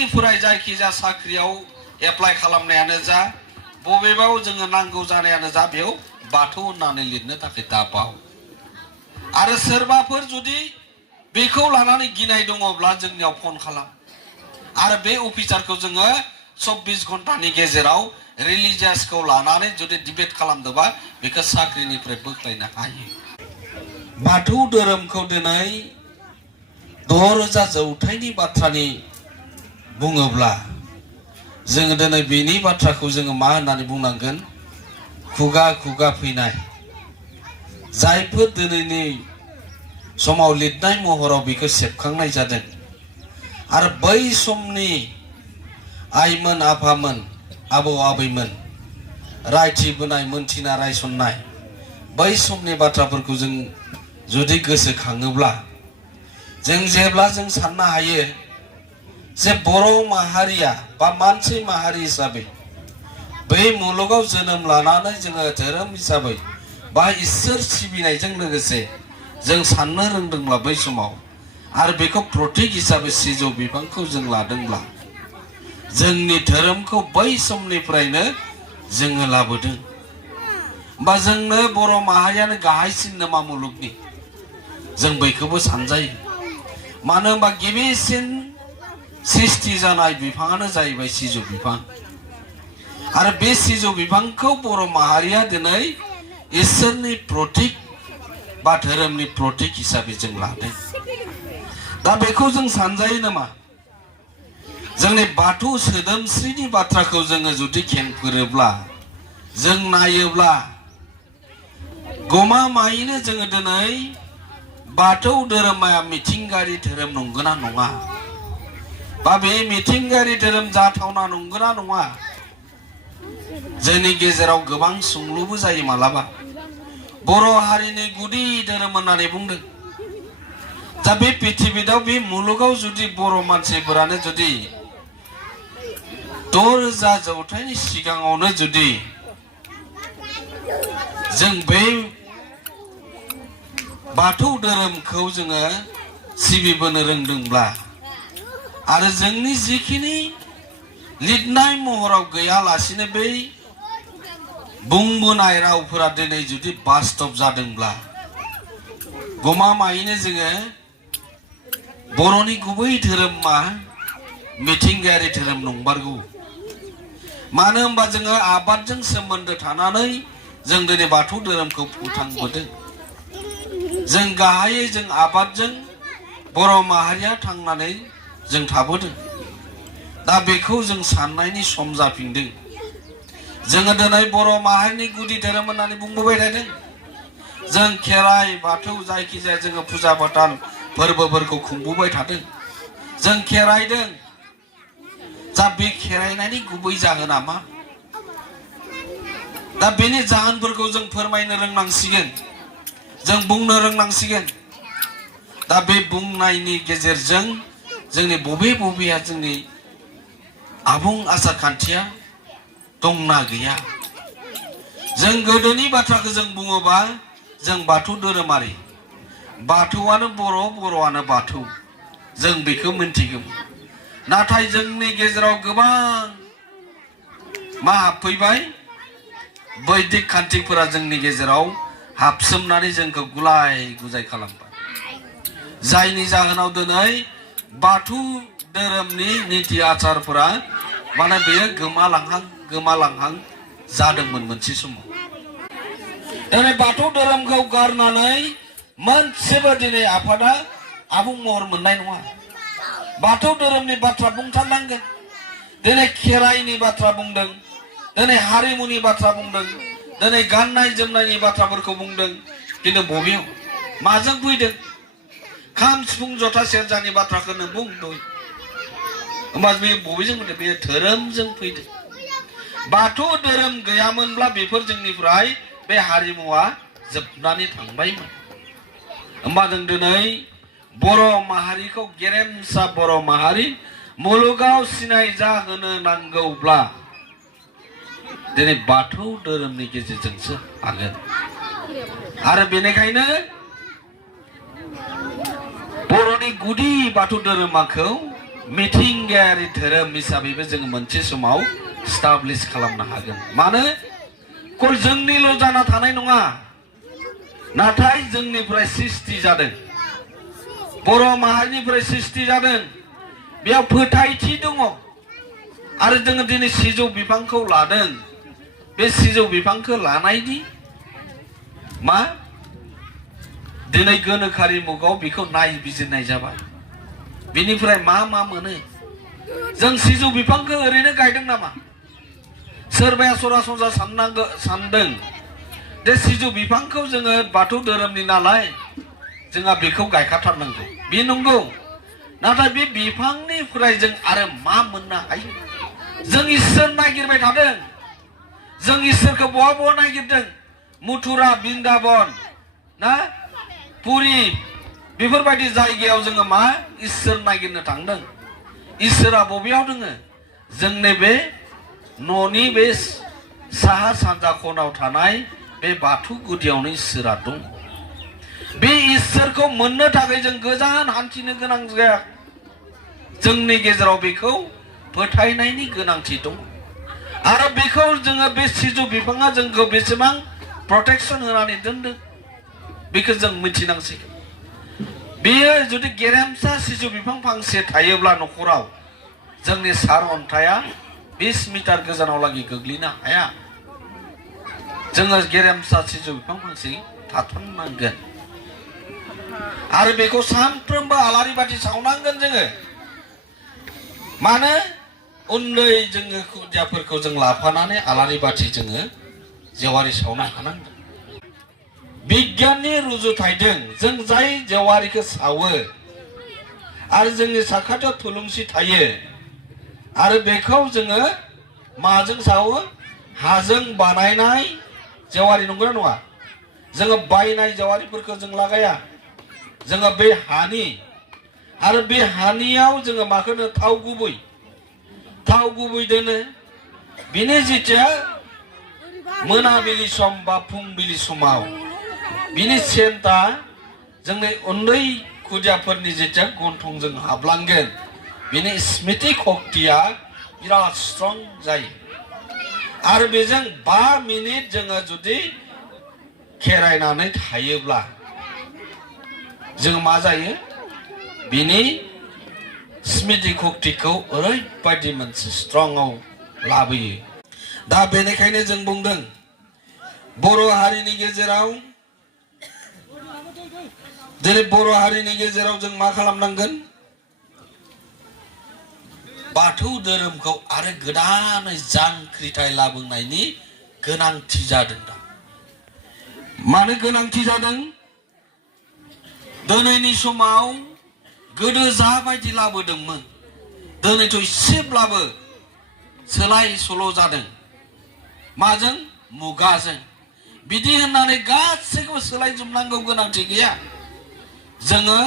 गुदिनिफ्राय जायखिजाया साख्रियाव एप्लाइ खालामनायानो जा बबेबाव जोङो नांगौ जानायानो जा बेयाव बाथौ होननानै लिरनो थाखाय दाबाव आरो सोरबाफोर जुदि बेखौ लानानै गिनाय दङब्ला जोंनियाव फन खालाम आरो बे अफिसारखौ जोङो 24 घन्टानि गेजेराव रिलिजियासखौ लानानै जुदि डिबेट खालामदोंबा बेखौ साख्रिनिफ्राय बोख्लायनो हायो। बाथौ धोरोमखौ दिनै 6000 जौथाइनि बाथ्रानि बुङोब्ला जोङो दिनै बेनि बाथ्राखौ जोङो मा होननानै बुंनांगोन खुगा खुगा फैनाय जायफोर दिनैनि समाव लिरनाय महराव बेखौ सेबखांनाय जादों आरो बै समनि आइमोन आफामोन आबौ आबैमोन रायथिबोनाय मोनथिना रायसननाय बै समनि बाथ्राफोरखौ जों जुदि गोसोखाङोब्ला जों जेब्ला जों साननो हायो जे बर' माहारिया बा मानसि माहारि हिसाबै बै मुलुगाव जोनोम लानानै जोङो धोरोम हिसाबै बा इसोर सिबिनायजों लोगोसे जों साननो रोंदोंब्ला बै समाव आरो बेखौ प्रतीक हिसाबै सिजौ बिफांखौ जों लादोंब्ला जोंनि धोरोमखौ बै समनिफ्रायनो जोङो लाबोदों बा जोंनो बर' माहारियानो गाहायसिन नामा मुलुगनि जों बैखौबो सानजायो। मानो होनबा गिबिसिन सृष्टि जानाय बिफाङानो जाहैबाय सिजौ बिफां आरो बे सिजौ बिफांखौ बर' माहारिया दिनै इसोरनि प्रतीक बा धोरोमनि प्रतीक हिसाबै जों लादों। दा बेखौ जों सानजायो नामा जोंनि बाथौ सोदोमस्रिनि बाथ्राखौ जोङो जुदि खेंफोरोब्ला जों नायोब्ला गमामायैनो जोङो दिनै बाथौ धोरोमा मिथिंगायारि धोरोम नंगौना नङा बा बे मिथिंगायारि धोरोम जाथावना नंगौना नङा जोंनि गेजेराव गोबां सोंलुबो जायो मालाबा बर' हारिनि गुदि धोरोम होननानै बुंदों। दा बे पृथिबीयाव बे मुलुगाव जुदि बर' मानसिफोरानो जुदि 6000 जौथाइनि सिगाङावनो जुदि जों बे बाथौ धोरोमखौ जोङो सिबिबोनो रोंदोंब्ला आरो जोंनि जिखिनि लिरनाय महराव गैयालासिनो बै बुंबोनाय रावफोरा दिनै जुदि बास्तब जादोंब्ला गमामायैनो जोङो बर'नि गुबै धोरोमा मिथिंगायारि धोरोम नंमारगौ। मानो होनबा जोङो आबादजों सोमोन्दो थानानै जों दिनै बाथौ धोरोमखौ फोथांबोदों। जों गाहायै जों आबादजों बर' माहारिया थांनानै जों थाबोदों। दा बेखौ जों साननायनि सम जाफिनदों। जोङो दिनै बर' माहारिनि गुदि धोरोम होननानै बुंबोबाय थादों। जों खेराइ बाथौ जायखिजाया जोङो फुजा फाथाल फोरबोफोरखौ खुंबोबाय थादों। जों खेराइदों। दा बे खेराइनायनि गुबै जाहोना मा? दा बेनि जाहोनफोरखौ जों फोरमायनो रोंनांसिगोन। जों बुंनो रोंनांसिगोन। दा बे बुंनायनि गेजेरजों जोंनि बबेया जोंनि आबुं आसार खान्थिया दंना गैया? जों गोदोनि बाथ्राखौ जों बुङोबा जों बाथौ धोरोमारि बाथौआनो बर' बर'आनो बाथौ जों बेखौ मिन्थिगौ। नाथाय जोंनि गेजेराव गोबां मा हाबफैबाय बैदिक खान्थिफोरा जोंनि गेजेराव हाबसोमनानै जोंखौ गुलाय गुजाय खालामबाय। जायनि जाहोनाव दिनै बाथौ धोरोमनि निति आचारफोरा माने बेयो गोमालांहां जादोंमोन मोनसे समाव। दिनै बाथौ धोरोमखौ गारनानै मोनसेबो दिनै आफादा आबुं महर मोननाय नङा। बाथौ धोरोमनि बाथ्रा बुंथारनांगोन। दिनै खेराइनि बाथ्रा बुंदों, दिनै हारिमुनि बाथ्रा बुंदों, दिनै गाननाय जोमनायनि बाथ्राफोरखौ बुंदों, किन्तु बबेयाव माजों फैदों? खाम सिफुं जथा सेरजानि बाथ्राखौनो बुंदों। होमबा बे बबेजों फैदों? बे धोरोमजों फैदों। बाथौ धोरोम गैयामोनब्ला बेफोर जोंनिफ्राय बे हारिमुवा जोबनानै थांबायमोन। होमबा जों दिनै बर' माहारिखौ गेरेमसा बर' माहारि मुलुगाव सिनाय जाहोनो नांगौब्ला दिनै बाथौ धोरोमनि गेजेरजोंसो हागोन। आरो बेनिखायनो बर'नि गुदि बाथौ धोरोमखौ मिथिंगायारि धोरोम हिसाबैबो जों मोनसे समाव स्टाब्लिश खालामनो हागोन। मानो कल जोंनिल' जाना थानाय नङा, नाथाय जोंनिफ्राय सृष्टि जादों, बर' माहारिनिफ्राय सृष्टि जादों, बेयाव फोथायथि दङ। आरो जोङो दिनै सिजौ बिफांखौ लादों, बे सिजौ बिफांखौ लानायनि मा दिनै गोनोखोआरि मुगायाव बेखौ नायबिजिरनाय जाबाय। बिनिफ्राय मा मोनो? जों सिजौ बिफांखौ ओरैनो गायदों नामा? सोरबाया सरासनस्रा सानदों जे सिजौ बिफांखौ जोङो बाथौ धोरोमनि नालाय जोंहा बेखौ गायखाथारनांगौ। बे नंगौ, नाथाय बे बिफांनिफ्राय जों आरो मा मोननो हायो? जों इसोर नागिरबाय थादों। जों इसोरखौ बहा नागिरदों? मथुरा, बृन्दाबन ना पुरी बेफोरबायदि जायगायाव जोङो मा इसोर नागिरनो थांदों। इसोरा बबेयाव दोङो? जोंनि बे न'नि बे साहा सानजा खनायाव थानाय बे बाथौ गुदियावनो इसोरा दं। बे इसोरखौ मोननो थाखाय जों गोजान हान्थिनो गोनां जाया। जोंनि गेजेराव बेखौ फोथायनायनि गोनांथि दं। आरो बेखौ जोङो बे सिजौ बिफाङा जोंखौ बेसेबां प्रटेक्शन होनानै दोनदों बेखौ जों मिथिनांसिगोन। बेयो जुदि गेरेमसा सिजौ बिफां फांसे थायोब्ला न'खराव जोंनि सार अन्थाइया 20 मिटार गोजानाव लागि गोग्लैनो हाया। जोङो गेरेमसा सिजौ बिफां फांसे थाथारनांगोन। आरो बेखौ सानफ्रोमबो आलारि बाथि सावनांगोन जोङो। मानो? उन्दै जोङो खुदियाफोरखौ जों लाफानानै आलारि बाथि जोङो जेवारि सावनो हानांगोन। बिगियाननि रुजुथायजों जों जाय जेवारिखौ सावो आरो जोंनि साखाथियाव थुलुंसि थायो आरो बेखौ जोङो माजों सावो? हाजों बानायनाय जेवारि, नंगौना नङा? जोङो बायनाय जेवारिफोरखौ जों लागाया। जोङो बे हानि, आरो बे हानियाव जोङो माखौनो थाव गुबै दोनो। बिनि जिथिया मोनाबिलि सम बा फुंबिलि समाव बिनि सेन्टआ जोंनि उन्दै खुदियाफोरनि जिथिया गन्थंजों हाबलांगोन, बिनि स्मृति शक्तिया बिराद स्ट्रं जायो। आरो बेजों 5 मिनिट जोङो जुदि खेरायनानै थायोब्ला जों मा जायो? बिनि स्मृति शक्तिखौ ओरैबायदि मोनसे स्ट्रंआव लाबोयो। दा बेनिखायनो जों बुंदों बर' हारिनि गेजेराव जों मा खालामनांगोन? बाथौ धोरोमखौ आरो गोदानै जांख्रिथाय लाबोनायनि गोनांथि जादों। दा मानो गोनांथि जादों? दिनैनि समाव गोदो जाबायदि लाबोदोंमोन, दिनैथ' एसेब्लाबो सोलाय सोल' जादों। माजों? मुगाजों। बिदि होननानै गासैखौबो सोलायजोबनांगौ गोनांथि गैया। जोङो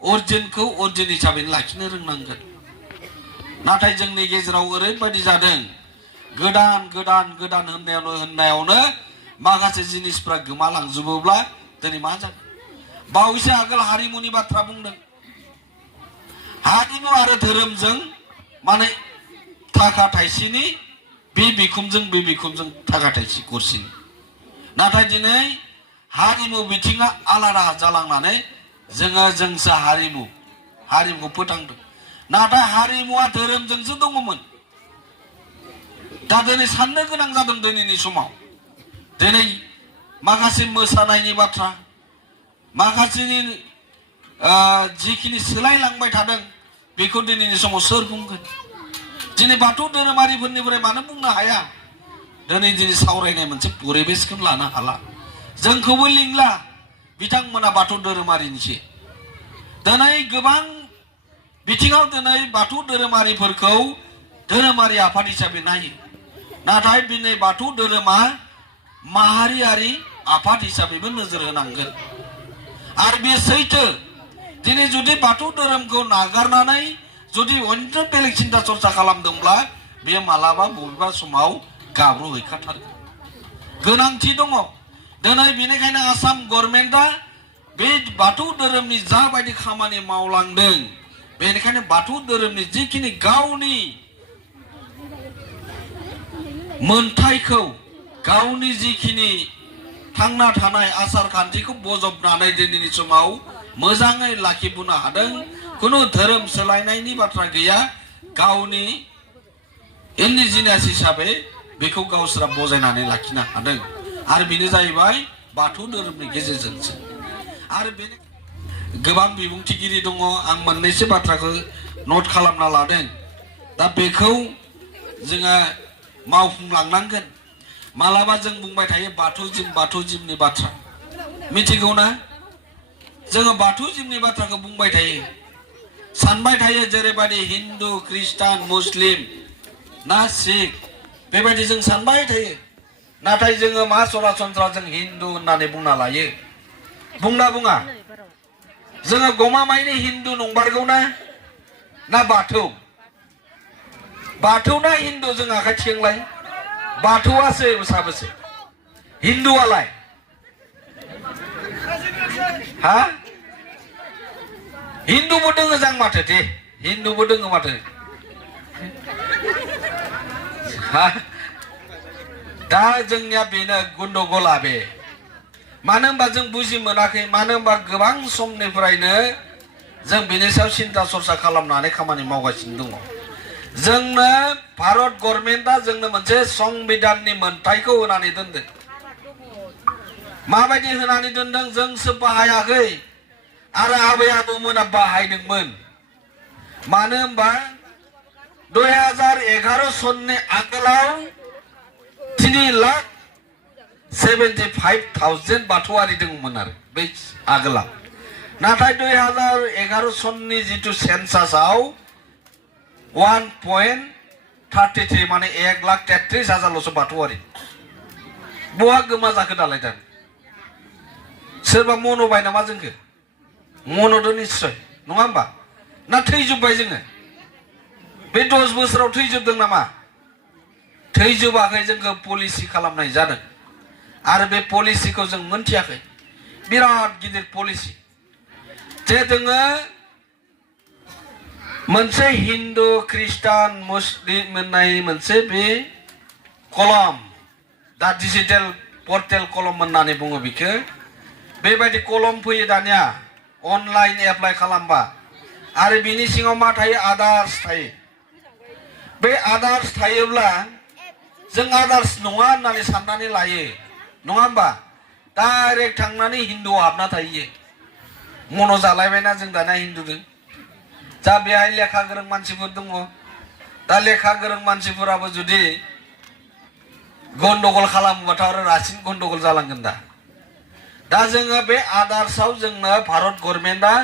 अरिजिनखौ अरिजिन हिसाबैनो लाखिनो रोंनांगोन। नाथाय जोंनि गेजेराव ओरैबायदि जादों, गोदान होननायावनो माखासे जिनिसफ्रा गोमालांजोबोब्ला दिनै मा जागोन? बावैसो आगोल हारिमुनि बाथ्रा बुंदों। हारिमु आरो धोरोमजों माने थाखा थाइसेनि बे बिखुमजों थाखा थाइसे गरसेनि। नाथाय दिनै हारिमु बिथिङा आलादा जालांनानै जोंसो हारिमुखौ फोथांदों। नाथाय हारिमुवा धोरोमजोंसो दङमोन। दा दिनै साननो गोनां जादों। दिनैनि समाव दिनै माखासे मोसानायनि बाथ्रा, माखासेनि जिखिनि सोलायलांबाय थादों बेखौ दिनैनि समाव सोर बुंगोन? दिनै बाथौ धोरोमारिफोरनिफ्राय मानो बुंनो हाया? दिनै सावरायनाय मोनसे परिबेसखौ लानो हाला। जोंखौबो लिंला, बिथांमोना बाथौ धोरोमारिनिसो। दिनै गोबां बिथिङाव दिनै बाथौ धोरोमारिफोरखौ धोरोमारि आफाद हिसाबै नायो। नाथाय दिनै बाथौ धोरोमा माहारियारि आफाद हिसाबैबो नोजोर होनांगोन। आरो बे सैथो। दिनै जुदि बाथौ धोरोमखौ नागारनानै जुदि अन्य बेलेग सिन्था चर्चा खालामदोंब्ला बे मालाबा बबेबा समाव गाब्र'हैखाथारगोन। गोनांथि दङ। दिनै बेनिखायनो आसाम गभर्नमेन्टआ बे बाथौ धोरोमनि जाबायदि खामानि मावलांदों बेनिखायनो बाथौ धोरोमनि जिखिनि गावनि मोनथायखौ गावनि जिखिनि थांना थानाय आसार खान्थिखौ बजबनानै दिनैनि समाव मोजाङै लाखिबोनो हादों। खुनु धोरोम सोलायनायनि बाथ्रा गैया। गावनि इन्डिजिनियास हिसाबै बेखौ गावसोरा बजायनानै लाखिनो हादों आरो बेनो जाहैबाय बाथौ धोरोमनि गेजेरजोंसो। आरो बेनो गोबां बिबुंथिगिरि दङ। आं मोननैसो बाथ्राखौ नट खालामना लादों। दा बेखौ जोङो मावफुंलांनांगोन। मालाबा जों बुंबाय थायो बाथौजिमनि बाथ्रा, मिथिगौ ना? जोङो बाथौजिमनि बाथ्राखौ बुंबाय थायो, सानबाय थायो जेरैबायदि हिन्दु, ख्रिस्टान, मुस्लिम ना सिख बेबायदि जों सानबाय थायो। नाथाय जोङो मा सरासनस्रा जों हिन्दु होननानै बुंना लायो। बुंना बुङा? जोङो गमामायैनो हिन्दु नंमारगौ ना बाथौ? बाथौ ना हिन्दु? जों आखाइ थिखांलाय। बाथौआसो साबेसे? हिन्दुआलाय? हा? हिन्दुबो दोङो जां माथो दे, हिन्दुबो दोङो माथो। हा? दा जोंनिया बेनो गन्डगला बे। मानो होनबा जों बुजि मोनाखै। मानो होनबा गोबां समनिफ्रायनो जों बेनि सायाव सिन्था सरसा खालामनानै खामानि मावगासिनो दङ। जोंनो भारत गभर्नमेन्टआ जोंनो मोनसे संबिधाननि मोनथायखौ होनानै दोनदों। माबायदि होनानै दोनदों? जोंसो बाहायाखै आरो आबै आबौमोना बाहायदोंमोन। मानो होनबा 2011 सननि आगोलाव 3,75,000 बाथौआरि दंमोन आरो बै आगोलाव। नाथाय 2011 सननि जिथु सेन्सासआव 1.33 माने 1,33,000ल'सो बाथौआरि। बहा गोमा जाखो दालाय दा? सोरबा मन'बाय नामा जोंखौ? मन'दो निस्सय, नङा होमबा? ना थैजोब्बाय जोङो? बे 10 बोसोराव थैजोबदों नामा? थैजोबाखै। जोंखौ पलिसि खालामनाय जादों आरो बे पलिसिखौ जों मोनथियाखै। बिराद गिदिर पलिसि जे जोङो मोनसे हिन्दु, ख्रिस्टान, मुस्लिम होननाय मोनसे बे कलम, दा डिजिटेल पर्टेल कलम होननानै बुङो बेखौ। बेबायदि कलम फैयो दानिया अनलाइन एप्लाइ खालामबा। आरो बिनि सिङाव मा थायो? आदार्स थायो। बे आदार्स थायोब्ला जों आदार्स नङा होननानै साननानै लायो, नङा होमबा? डाइरेक्ट थांनानै हिन्दुआव हाबना थायो। मन' जालायबायना जों दानिया हिन्दुजों। दा बेहाय लेखा गोरों मानसिफोर दङ। दा लेखा गोरों मानसिफोराबो जुदि गन्डगल खालामोबाथ' आरो रासिन गन्डगल जालांगोन दा। दा जोङो बे आदार्सआव जोंनो भारत गभर्नमेन्टआ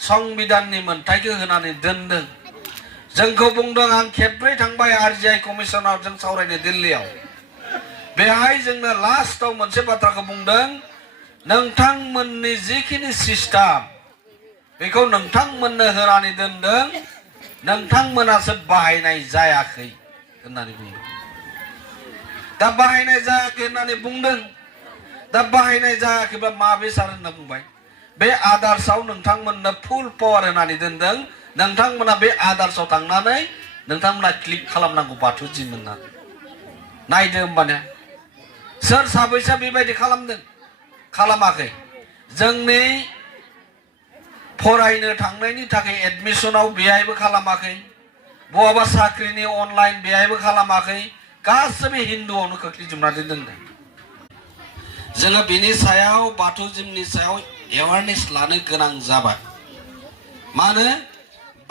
संबिधाननि मोनथायखौ होनानै दोनदों। जोंखौ बुंदों, आं खेबब्रै थांबाय RGI कमिसनाव जों सावरायनो दिल्लीयाव। बेहाय जोंनो लास्टआव मोनसे बाथ्राखौ बुंदों, नोंथांमोननि जिखिनि सिस्टेम बेखौ नोंथांमोननो होनानै दोनदों, नोंथांमोनासो बाहायनाय जायाखै होननानै बुंदों। दा बाहायनाय जायाखै होननानै बुंदों। दा बाहायनाय जायाखैबा माबे सार होनना बुंबाय? बे आदार्सआव नोंथांमोननो फुल पावार होनानै दोनदों। नोंथांमोना बे आदार्सआव थांनानै नोंथांमोना क्लिक खालामनांगौ बाथौजिम होननानै। नायदो होमबानो सोर साबैसा बेबायदि खालामदों? खालामाखै। जोंनि फरायनो थांनायनि थाखाय एडमिसनाव बेहायबो खालामाखै। बहाबा साख्रिनि अनलाइन बेहायबो खालामाखै। गासैबो हिन्दुआवनो खोख्लैजोबनानै दोनदों। जोङो बेनि सायाव बाथौजिमनि सायाव एवारनेस लानो गोनां जाबाय। मानो?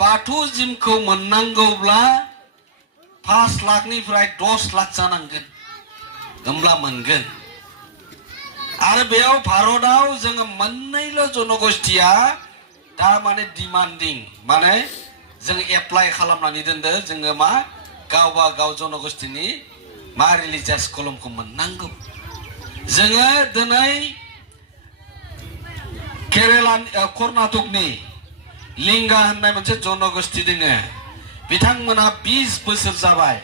बाथौजिमखौ मोननांगौब्ला 5 लाखनिफ्राय 10 लाख जानांगोन, होमब्ला मोनगोन। आरो बेयाव भारतआव जोङो मोननैल' जनगोष्ठीया दा माने डिमान्डिं, माने जों एप्लाइ खालामनानै दोनदो। जोङो मा गावबा गाव जनगोष्ठीनि मा रिलिजियास कलमखौ मोननांगौ। जोङो दिनै केरेलानि कर्नाटकनि लिंगा होननाय मोनसे जनगोष्ठी दोङो। बिथांमोना 20 बोसोर जाबाय,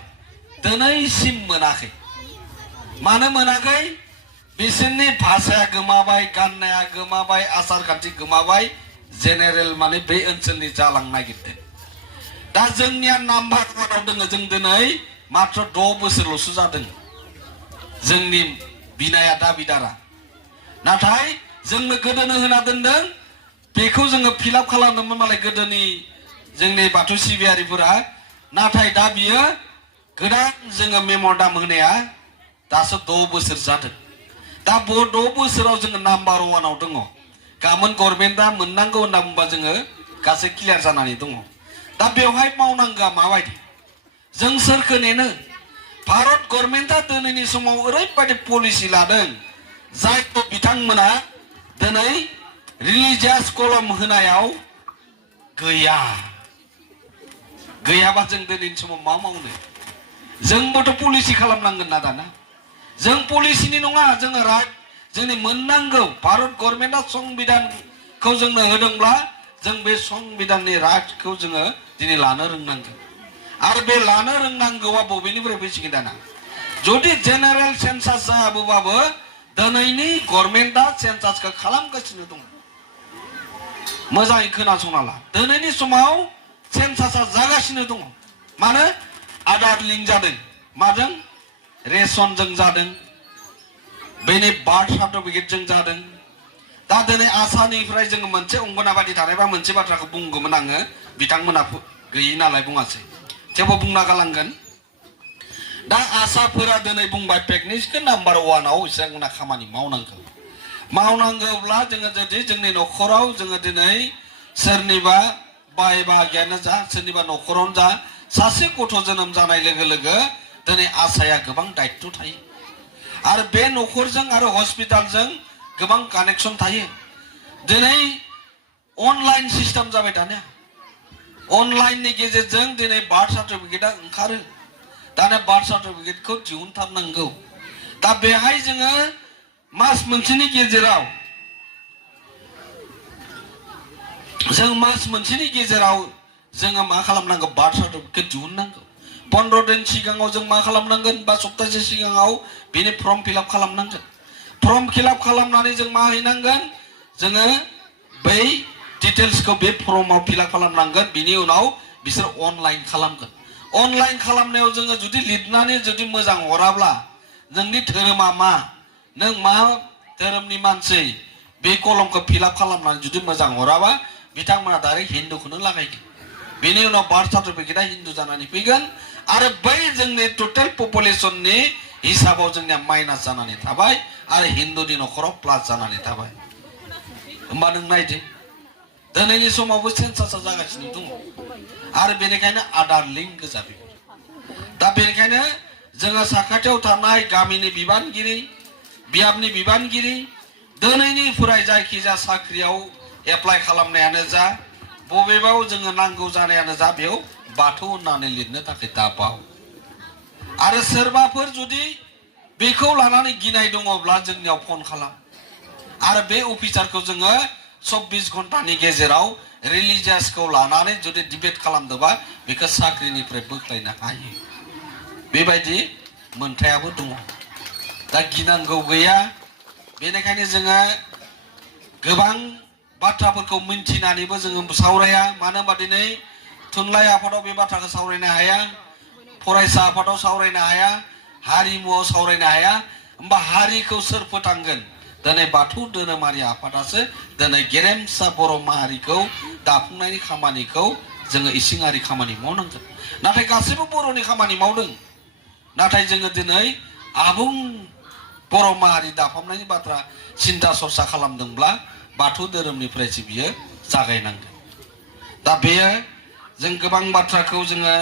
दिनैसिम मोनाखै। मानो मोनाखै? बिसोरनि भाषाया गोमाबाय, गाननाया गोमाबाय, आसार खान्थि गोमाबाय, जेनेरेल माने बे ओनसोलनि जालांनो नागिरदों दा जोंनिया नाम्बार 1 आव दङ जों दिनै मात्र 6 बोसोरल'सो जादों जोंनि बिनाया दाबिदारा नाथाय जोंनो गोदोनो होना दोनदों बेखौ जोङो फिलआप खालामदोंमोन मालाय गोदोनि जोंनि बाथौ सिबियारिफोरा नाथाय दा बियो गोदान जोङो मेम'रेन्डाम होनाया दासो 6 बोसोर जादों दा 6 बोसोराव जोङो नाम्बार 1 आव दङ गाबोन गभर्नमेन्टआ मोननांगौ होनना बुंबा जोङो गासै क्लियार जानानै दङ दा बेवहाय मावनांगौआ माबायदि जों सोरखौ नेनो भारत गभर्नमेन्टआ दिनैनि समाव ओरैबायदि पलिसि लादों जायखौ बिथांमोना दिनै रिलिजियास कलम होनायाव गैयाबा जों दिनैनि समाव मा मावनो जोंबोथ' पलिसि खालामनांगोन ना दाना जों पलिसिनि नङा जोङो राइट जोंनि मोननांगौ भारत गभर्नमेन्टआ संबिधानखौ जोंनो होदोंब्ला जों बे संबिधाननि राइटखौ जोङो दिनै लानो रोंनांगोन आरो बे लानो रोंनांगौआ बबेनिफ्राय फैसिगोन दाना जुदि जेनेरेल सेन्सास जायाबोबाबो दिनैनि गभर्नमेन्टआ सेन्सासखौ खालामगासिनो दङ मोजाङै खोनासंना ला दिनैनि समाव सेन्सासआ जागासिनो दङ मानो आधार लिंक जादों माजों रेशनजों जादों बेनि बार्थ सार्टिफिकेटजों जादों दा दिनै आसानिफ्राय जोङो मोनसे अंगनाबादि थानायबा मोनसे बाथ्राखौ बुंगौमोन आङो बिथांमोना गैयि नालाय बुङासै थेवबो बुंना गालांगोन दा आसाफोरा दिनै बुंबाय प्रेगनेन्सिखौ नाम्बार 1 आव बिथांमोना खामानि मावनांगौब्ला जोङो जुदि जोंनि न'खराव जोङो दिनै सोरनिबा बाय बाहागियानो जा सोरनिबा न'खरावनो जा सासे गथ' जोनोम जानाय लोगो लोगो दिनै आसाया गोबां दायित्व थायो आरो बे न'खरजों आरो हस्पिटालजों गोबां कानेक्सन थायो दिनै अनलाइन सिस्टेम जाबाय दानिया अनलाइननि गेजेरजों दिनै बार्थ सार्टिफिकेटआ ओंखारो दाना बार्थ सार्टिफिकेटखौ दिहुनथारनांगौ दा बेहाय जोङो मास मोनसेनि गेजेराव जोङो मा खालामनांगौ बार्थ सार्टिफिकेट दिहुननांगौ 15 दिन सिगाङाव जों मा खालामनांगोन बा सप्तासे सिगाङाव बेनि फर्म फिलआप खालामनांगोन फर्म फिलआप खालामनानै जों मा हैनांगोन जोङो बै डिटेल्सखौ बे फर्माव फिलआप खालामनांगोन बिनि उनाव बिसोर अनलाइन खालामगोन अनलाइन खालामनायाव जोङो जुदि लिरनानै जुदि मोजां हराब्ला नोंनि धोरोमा मा नों मा धोरोमनि मानसि बे कलमखौ फिलआप खालामनानै जुदि मोजां हराबा बिथांमोना डाइरेक्ट हिन्दुखौनो लागायगोन बेनि उनाव बार्थ सार्टिफिकेटआ हिन्दु जानानै फैगोन आरो बै जोंनि टोटेल पपुलेसननि हिसाबाव जोंनिया माइनास जानानै थाबाय आरो हिन्दुनि न'खराव प्लास जानानै थाबाय होमबा नों नायदो दिनैनि समावबो सेन्सासआ जागासिनो दङ आरो बेनिखायनो आधार लिंक गोजा बेफोर दा बेनिखायनो जोङो साखाथियाव थानाय गामिनि बिबानगिरि बियाबनि बिबानगिरि दिनैनिफ्राय जायखिजाया साख्रियाव एप्लाइ खालामनायानो जा बबेबाव जोङो नांगौ जानायानो जा बेयाव बाथौ होननानै लिरनो थाखाय दाबाव आरो सोरबाफोर जुदि बेखौ लानानै गिनाय दङब्ला जोंनियाव फन खालाम आरो बे अफिसारखौ जोङो 24 घन्टानि गेजेराव रिलिजियासखौ लानानै जुदि डिबेट खालामदोंबा बेखौ साख्रिनिफ्राय बोख्लायनो हायो बेबायदि मोनथायाबो दङ दा गिनांगौ गैया बेनिखायनो जोङो गोबां बाथ्राफोरखौ मिन्थिनानैबो जोङो सावराया मानो होनबा दिनै थुनलाइ आफादाव बे बाथ्राखौ सावरायनो हाया फरायसा आफादाव सावरायनो हाया हारिमुआव सावरायनो हाया होमबा हारिखौ सोर फोथांगोन दिनै बाथौ धोरोमारि आफादासो दिनै गेरेमसा बर' माहारिखौ दाफुंनायनि खामानिखौ जोङो इसिङारि खामानि मावनांगोन नाथाय गासैबो बर'नि खामानि मावदों नाथाय जोङो दिनै आबुं बर' माहारि दाफामनायनि बाथ्रा सिन्था सरसा खालामदोंब्ला बाथौ धोरोमनिफ्रायसो बियो जागायनांगोन दा बेयो जों गोबां बाथ्राखौ जोङो